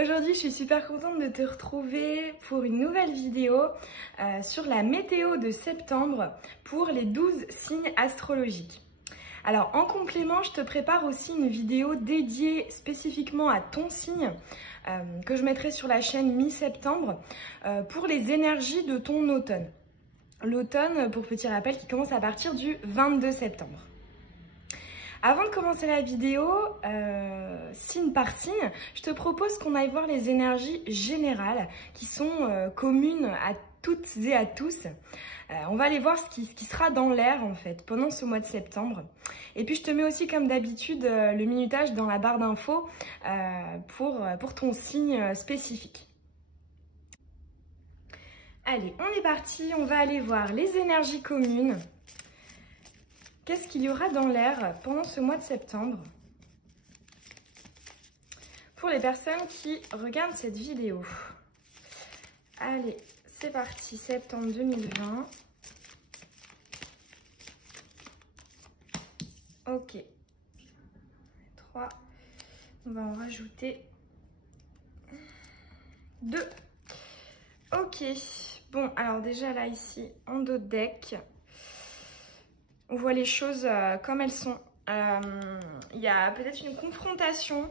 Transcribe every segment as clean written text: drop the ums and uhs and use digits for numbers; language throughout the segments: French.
Aujourd'hui, je suis super contente de te retrouver pour une nouvelle vidéo sur la météo de septembre pour les 12 signes astrologiques. Alors, en complément, je te prépare aussi une vidéo dédiée spécifiquement à ton signe que je mettrai sur la chaîne mi-septembre pour les énergies de ton automne. L'automne, pour petit rappel, qui commence à partir du 22 septembre. Avant de commencer la vidéo, signe par signe, je te propose qu'on aille voir les énergies générales qui sont communes à toutes et à tous. On va aller voir ce qui sera dans l'air en fait pendant ce mois de septembre. Et puis je te mets aussi comme d'habitude le minutage dans la barre d'infos pour ton signe spécifique. Allez, on est parti, on va aller voir les énergies communes. Qu'est-ce qu'il y aura dans l'air pendant ce mois de septembre? Pour les personnes qui regardent cette vidéo. Allez, c'est parti, septembre 2020. Ok. 3. On va en rajouter 2. Ok. Bon, alors déjà là, ici, en dos de deck, on voit les choses comme elles sont. Il y a peut-être une confrontation.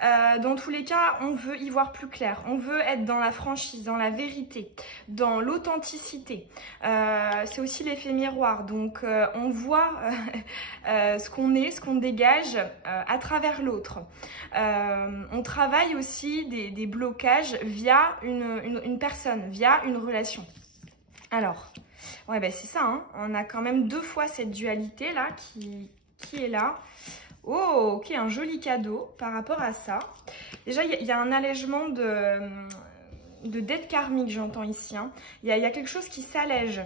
Dans tous les cas, on veut y voir plus clair. On veut être dans la franchise, dans la vérité, dans l'authenticité. C'est aussi l'effet miroir. Donc, on voit ce qu'on est, ce qu'on dégage à travers l'autre. On travaille aussi des blocages via une personne, via une relation. Alors, ouais, ben c'est ça, hein. On a quand même 2 fois cette dualité là qui est là. Oh, ok, un joli cadeau par rapport à ça. Déjà, il y a un allègement de dette karmique, j'entends ici. Hein. Il y a quelque chose qui s'allège.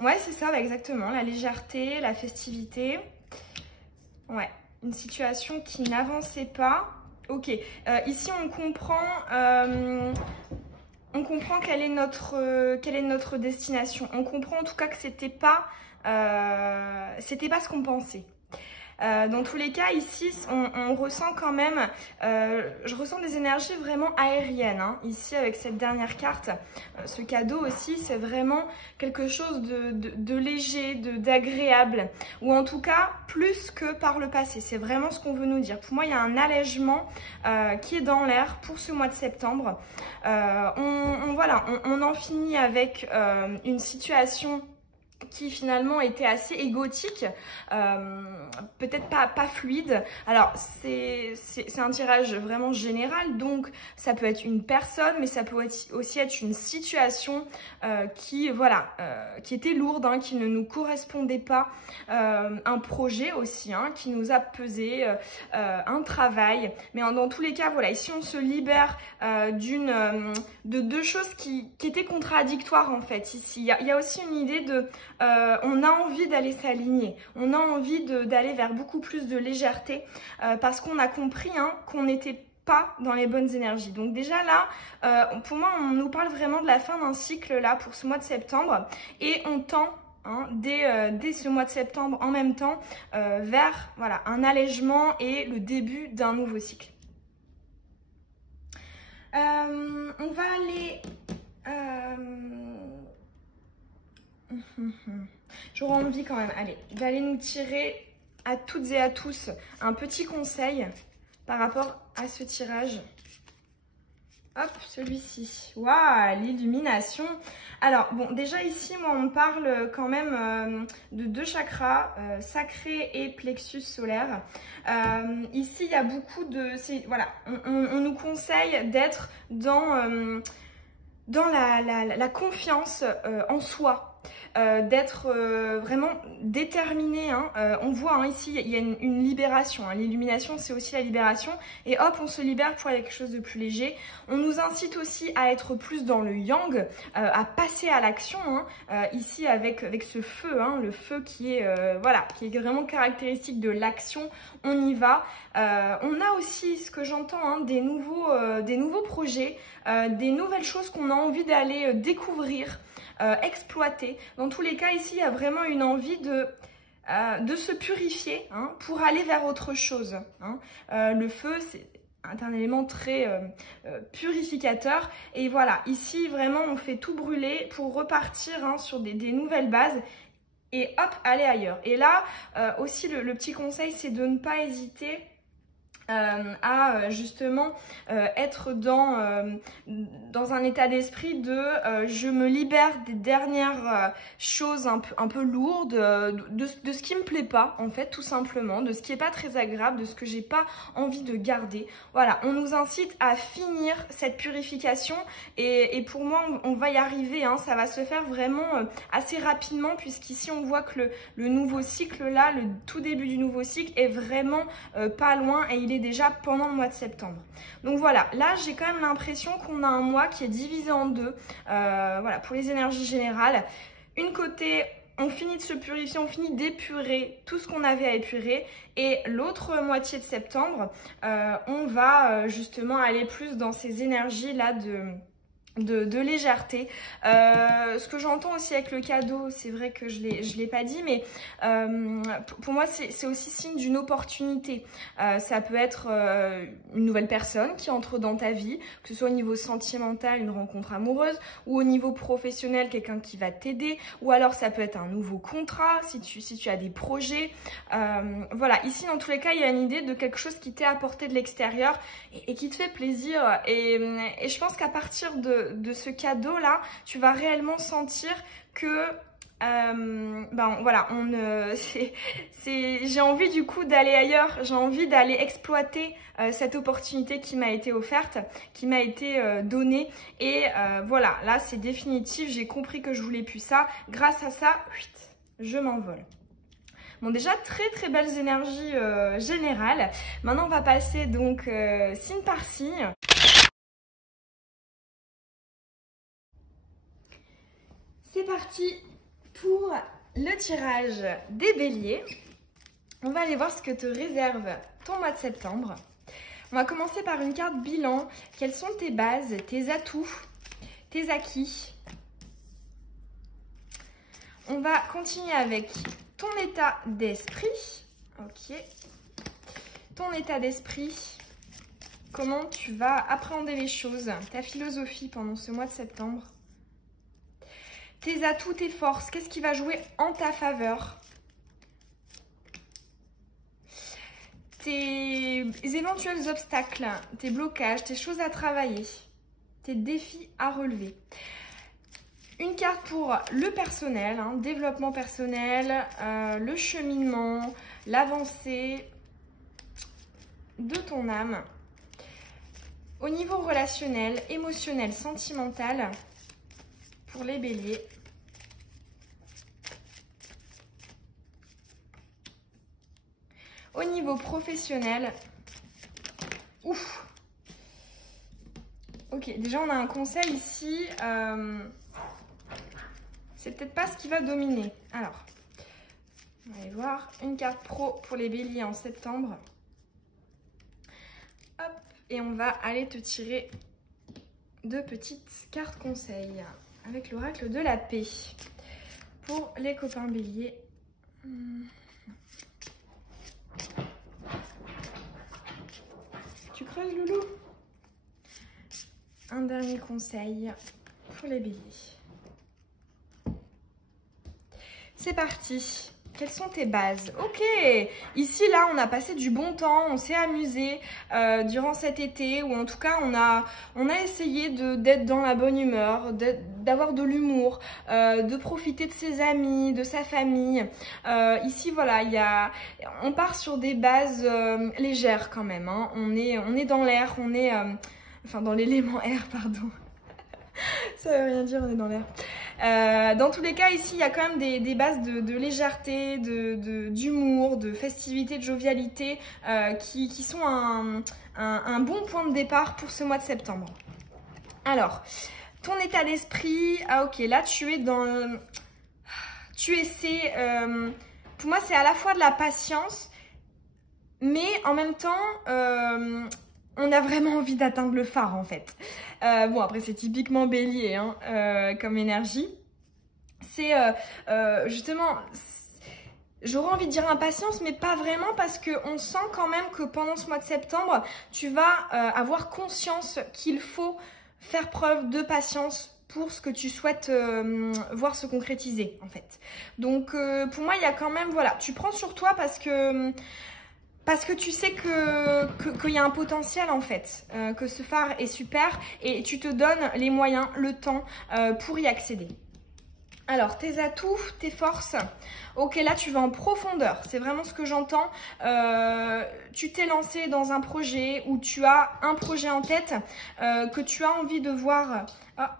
Ouais, c'est ça, bah, exactement. La légèreté, la festivité. Ouais, une situation qui n'avançait pas. Ok, ici on comprend... quelle est notre destination. On comprend en tout cas que c'était pas ce qu'on pensait. Dans tous les cas, ici, on ressent quand même, je ressens des énergies vraiment aériennes. Hein. Ici, avec cette dernière carte, ce cadeau aussi, c'est vraiment quelque chose de léger, d'agréable, ou en tout cas, plus que par le passé. C'est vraiment ce qu'on veut nous dire. Pour moi, il y a un allègement qui est dans l'air pour ce mois de septembre. On en finit avec une situation qui finalement était assez égotique, peut-être pas fluide. Alors c'est un tirage vraiment général, donc ça peut être une personne, mais ça peut aussi être une situation qui était lourde, hein, qui ne nous correspondait pas, un projet aussi, hein, qui nous a pesé, un travail. Mais dans tous les cas, voilà, ici on se libère de 2 choses qui étaient contradictoires en fait. Ici, il y a aussi une idée de on a envie d'aller s'aligner, on a envie d'aller vers beaucoup plus de légèreté parce qu'on a compris, hein, qu'on n'était pas dans les bonnes énergies. Donc déjà là, pour moi, on nous parle vraiment de la fin d'un cycle là pour ce mois de septembre et on tend, hein, dès ce mois de septembre en même temps vers voilà, un allègement et le début d'un nouveau cycle. On va aller... J'aurais envie quand même, allez, d'aller nous tirer à toutes et à tous un petit conseil par rapport à ce tirage. Hop, celui-ci. Waouh, l'illumination. Alors, bon, déjà ici, moi, on parle quand même de 2 chakras, sacré et plexus solaire. Ici, il y a beaucoup de... Voilà, on nous conseille d'être dans la confiance en soi. D'être vraiment déterminé, hein. On voit, hein, ici il y a une libération, hein. L'illumination c'est aussi la libération et hop on se libère pour aller à quelque chose de plus léger. On nous incite aussi à être plus dans le yang, à passer à l'action, hein. Ici avec ce feu, hein, le feu qui est qui est vraiment caractéristique de l'action. On y va. On a aussi ce que j'entends, hein, des nouveaux projets, des nouvelles choses qu'on a envie d'aller découvrir, exploiter. Dans tous les cas, ici, il y a vraiment une envie de se purifier, hein, pour aller vers autre chose. Hein. Le feu, c'est un élément très purificateur. Et voilà, ici vraiment on fait tout brûler pour repartir hein, sur des nouvelles bases. Et hop, aller ailleurs. Et là, aussi le petit conseil, c'est de ne pas hésiter à justement être dans un état d'esprit de je me libère des dernières choses un peu lourdes, de ce qui me plaît pas en fait, tout simplement, de ce qui est pas très agréable, de ce que j'ai pas envie de garder. Voilà, on nous incite à finir cette purification et pour moi on va y arriver, hein, ça va se faire vraiment assez rapidement puisqu'ici on voit que le nouveau cycle là, le tout début du nouveau cycle est vraiment pas loin et il est déjà pendant le mois de septembre. Donc voilà, là j'ai quand même l'impression qu'on a un mois qui est divisé en deux, voilà, pour les énergies générales. Une côté, on finit de se purifier, on finit d'épurer tout ce qu'on avait à épurer, et l'autre moitié de septembre, on va justement aller plus dans ces énergies là de légèreté. Ce que j'entends aussi avec le cadeau, c'est vrai que je l'ai pas dit, mais pour moi c'est aussi signe d'une opportunité. Ça peut être une nouvelle personne qui entre dans ta vie, que ce soit au niveau sentimental, une rencontre amoureuse, ou au niveau professionnel, quelqu'un qui va t'aider, ou alors ça peut être un nouveau contrat si tu as des projets. Voilà, ici dans tous les cas il y a une idée de quelque chose qui t'est apporté de l'extérieur et qui te fait plaisir, et je pense qu'à partir de ce cadeau là, tu vas réellement sentir que ben voilà, j'ai envie du coup d'aller ailleurs, j'ai envie d'aller exploiter cette opportunité qui m'a été offerte, qui m'a été donnée, et voilà, là c'est définitif, j'ai compris que je voulais plus ça, grâce à ça, je m'envole. Bon, déjà très très belles énergies générales. Maintenant on va passer donc signe par signe. C'est parti pour le tirage des béliers. On va aller voir ce que te réserve ton mois de septembre. On va commencer par une carte bilan. Quelles sont tes bases, tes atouts, tes acquis? On va continuer avec ton état d'esprit. Ok. Ton état d'esprit. Comment tu vas appréhender les choses, ta philosophie pendant ce mois de septembre. Tes atouts, tes forces, qu'est-ce qui va jouer en ta faveur? Tes éventuels obstacles, tes blocages, tes choses à travailler, tes défis à relever. Une carte pour le personnel, hein, développement personnel, le cheminement, l'avancée de ton âme. Au niveau relationnel, émotionnel, sentimental, pour les béliers. Au niveau professionnel, ouf. Ok, déjà on a un conseil ici. C'est peut-être pas ce qui va dominer. Alors, on va aller voir une carte pro pour les béliers en septembre. Hop, et on va aller te tirer deux petites cartes conseils avec l'oracle de la paix pour les copains béliers. Tu creuses, loulou? Un dernier conseil pour les béliers. C'est parti. Quelles sont tes bases? Ok, ici là on a passé du bon temps, on s'est amusé durant cet été, ou en tout cas on a essayé d'être dans la bonne humeur, d'avoir de l'humour, de profiter de ses amis, de sa famille. Ici voilà, on part sur des bases légères quand même, hein. On est dans l'air, enfin dans l'élément air, pardon. Ça veut rien dire, on est dans l'air. Dans tous les cas, ici, il y a quand même des bases de légèreté, d'humour, de festivité, de jovialité qui sont un bon point de départ pour ce mois de septembre. Alors, ton état d'esprit, ah ok, là tu essaies, pour moi c'est à la fois de la patience, mais en même temps, on a vraiment envie d'atteindre le phare en fait. Bon, après c'est typiquement bélier hein, comme énergie. C'est justement, j'aurais envie de dire impatience, mais pas vraiment parce qu'on sent quand même que pendant ce mois de septembre, tu vas avoir conscience qu'il faut faire preuve de patience pour ce que tu souhaites voir se concrétiser en fait. Donc pour moi, il y a quand même, voilà, tu prends sur toi parce que tu sais qu'il y a un potentiel en fait, que ce phare est super et tu te donnes les moyens, le temps pour y accéder. Alors, tes atouts, tes forces. Ok, là, tu vas en profondeur. C'est vraiment ce que j'entends. Tu t'es lancé dans un projet ou tu as un projet en tête que tu as envie de voir. Ah,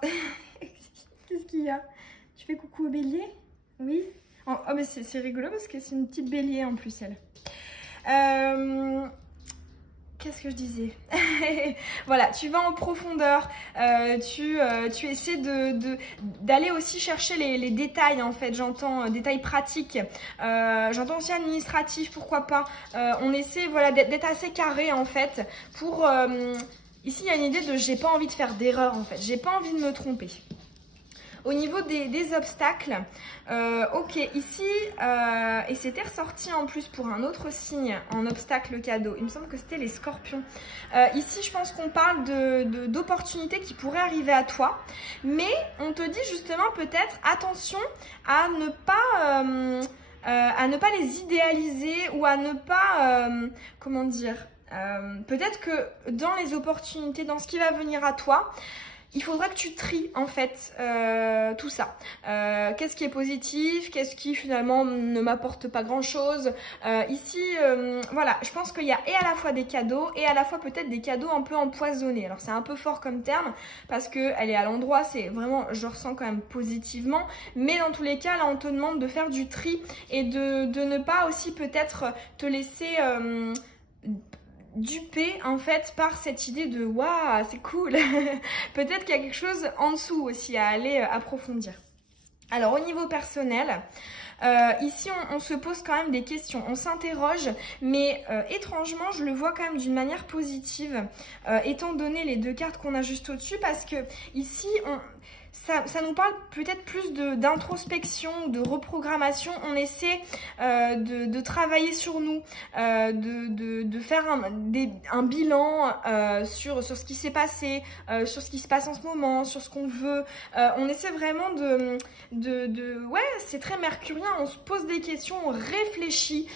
qu'est-ce qu'il y a? Tu fais coucou au bélier? Oui. Oh, mais c'est rigolo parce que c'est une petite bélier en plus, elle. Qu'est-ce que je disais? Voilà, tu vas en profondeur, tu essaies d'aller aussi chercher les détails en fait, j'entends détails pratiques, j'entends aussi administratifs, pourquoi pas. On essaie voilà, d'être assez carré en fait pour... ici il y a une idée de j'ai pas envie de faire d'erreur en fait, j'ai pas envie de me tromper. Au niveau des obstacles, ok, ici, et c'était ressorti en plus pour un autre signe en obstacle cadeau. Il me semble que c'était les scorpions. Ici, je pense qu'on parle d'opportunités qui pourraient arriver à toi. Mais on te dit justement peut-être attention à ne pas les idéaliser ou à ne pas, comment dire, peut-être que dans les opportunités, dans ce qui va venir à toi, il faudra que tu tries en fait tout ça. Qu'est-ce qui est positif, qu'est-ce qui finalement ne m'apporte pas grand-chose. Ici, voilà, je pense qu'il y a et à la fois des cadeaux et à la fois peut-être des cadeaux un peu empoisonnés. Alors c'est un peu fort comme terme parce qu'elle est à l'endroit, c'est vraiment, je ressens quand même positivement. Mais dans tous les cas, là on te demande de faire du tri et de ne pas aussi peut-être te laisser... dupé en fait par cette idée de waouh c'est cool. Peut-être qu'il y a quelque chose en dessous aussi à aller approfondir. Alors au niveau personnel, ici on se pose quand même des questions, on s'interroge, mais étrangement je le vois quand même d'une manière positive, étant donné les deux cartes qu'on a juste au-dessus, parce que ici ça nous parle peut-être plus d'introspection, de reprogrammation. On essaie de travailler sur nous, de faire un bilan sur ce qui s'est passé, sur ce qui se passe en ce moment, sur ce qu'on veut. On essaie vraiment ouais, c'est très mercurien, on se pose des questions, on réfléchit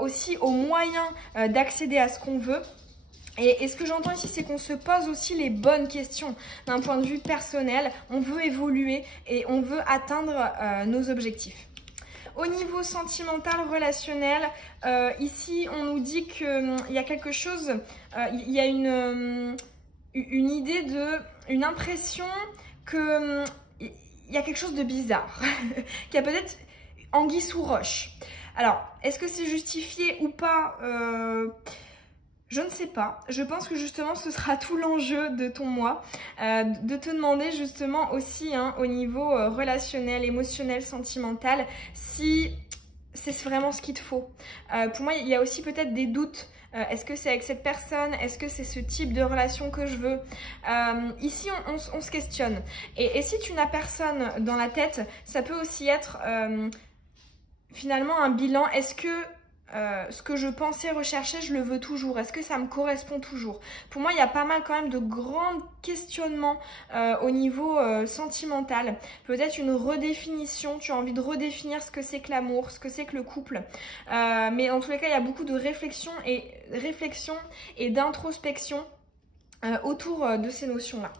aussi aux moyens d'accéder à ce qu'on veut. Et ce que j'entends ici, c'est qu'on se pose aussi les bonnes questions d'un point de vue personnel. On veut évoluer et on veut atteindre nos objectifs. Au niveau sentimental, relationnel, ici, on nous dit qu'il y a quelque chose, il y a une idée une impression qu'il y a quelque chose de bizarre, qu'il y a peut-être anguille sous roche. Alors, est-ce que c'est justifié ou pas? Je ne sais pas. Je pense que justement ce sera tout l'enjeu de ton mois, de te demander justement aussi au niveau relationnel, émotionnel, sentimental, si c'est vraiment ce qu'il te faut. Pour moi, il y a aussi peut-être des doutes. Est-ce que c'est avec cette personne? Est-ce que c'est ce type de relation que je veux? Ici, on se questionne. Et si tu n'as personne dans la tête, ça peut aussi être finalement un bilan. Est-ce que ce que je pensais rechercher, je le veux toujours? Est-ce que ça me correspond toujours? Pour moi, il y a pas mal quand même de grands questionnements au niveau sentimental. Peut-être une redéfinition, tu as envie de redéfinir ce que c'est que l'amour, ce que c'est que le couple. Mais dans tous les cas, il y a beaucoup de réflexion et d'introspection autour de ces notions-là.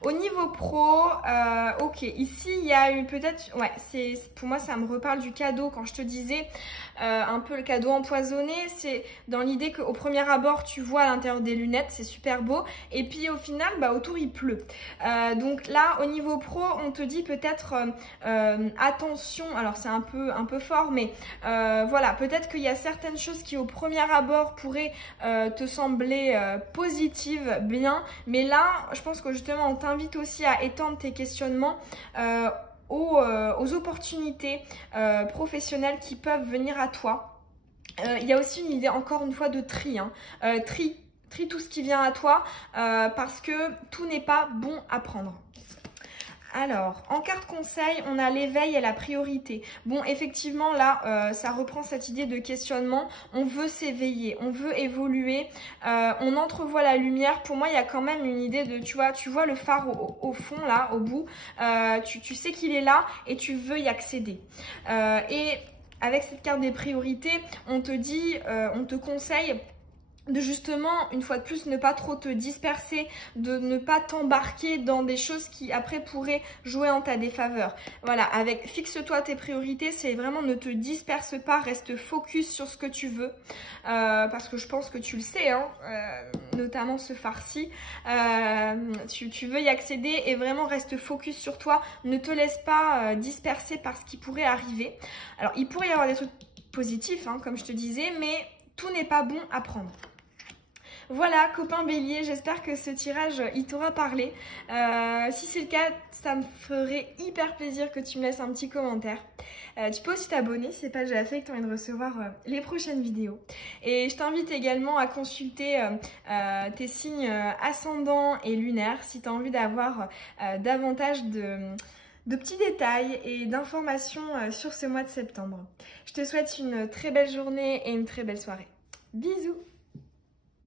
Au niveau pro, ok, ici il y a eu peut-être, ouais, pour moi ça me reparle du cadeau quand je te disais un peu le cadeau empoisonné. C'est dans l'idée qu'au premier abord tu vois à l'intérieur des lunettes, c'est super beau, et puis au final autour il pleut. Donc là au niveau pro on te dit peut-être attention, alors c'est un peu fort, mais voilà, peut-être qu'il y a certaines choses qui au premier abord pourraient te sembler positives, bien, mais là je pense que justement on t'invite aussi à étendre tes questionnements aux opportunités professionnelles qui peuvent venir à toi. Il y a aussi une idée encore une fois de tri, tri tout ce qui vient à toi parce que tout n'est pas bon à prendre. Alors, en carte conseil, on a l'éveil et la priorité. Bon, effectivement, là, ça reprend cette idée de questionnement. On veut s'éveiller, on veut évoluer, on entrevoit la lumière. Pour moi, il y a quand même une idée de, tu vois le phare au fond, là, au bout. Tu sais qu'il est là et tu veux y accéder. Et avec cette carte des priorités, on te dit, on te conseille de justement, une fois de plus, ne pas trop te disperser, de ne pas t'embarquer dans des choses qui après pourraient jouer en ta défaveur. Voilà, avec fixe-toi tes priorités, c'est vraiment ne te disperse pas, reste focus sur ce que tu veux, parce que je pense que tu le sais, hein, notamment ce farci, tu veux y accéder et vraiment reste focus sur toi, ne te laisse pas disperser par ce qui pourrait arriver. Alors, il pourrait y avoir des trucs positifs, hein, comme je te disais, mais tout n'est pas bon à prendre. Voilà, copain bélier, j'espère que ce tirage, il t'aura parlé. Si c'est le cas, ça me ferait hyper plaisir que tu me laisses un petit commentaire. Tu peux aussi t'abonner si ce n'est pas déjà fait et que tu as envie de recevoir les prochaines vidéos. Et je t'invite également à consulter tes signes ascendants et lunaires si tu as envie d'avoir davantage de petits détails et d'informations sur ce mois de septembre. Je te souhaite une très belle journée et une très belle soirée. Bisous!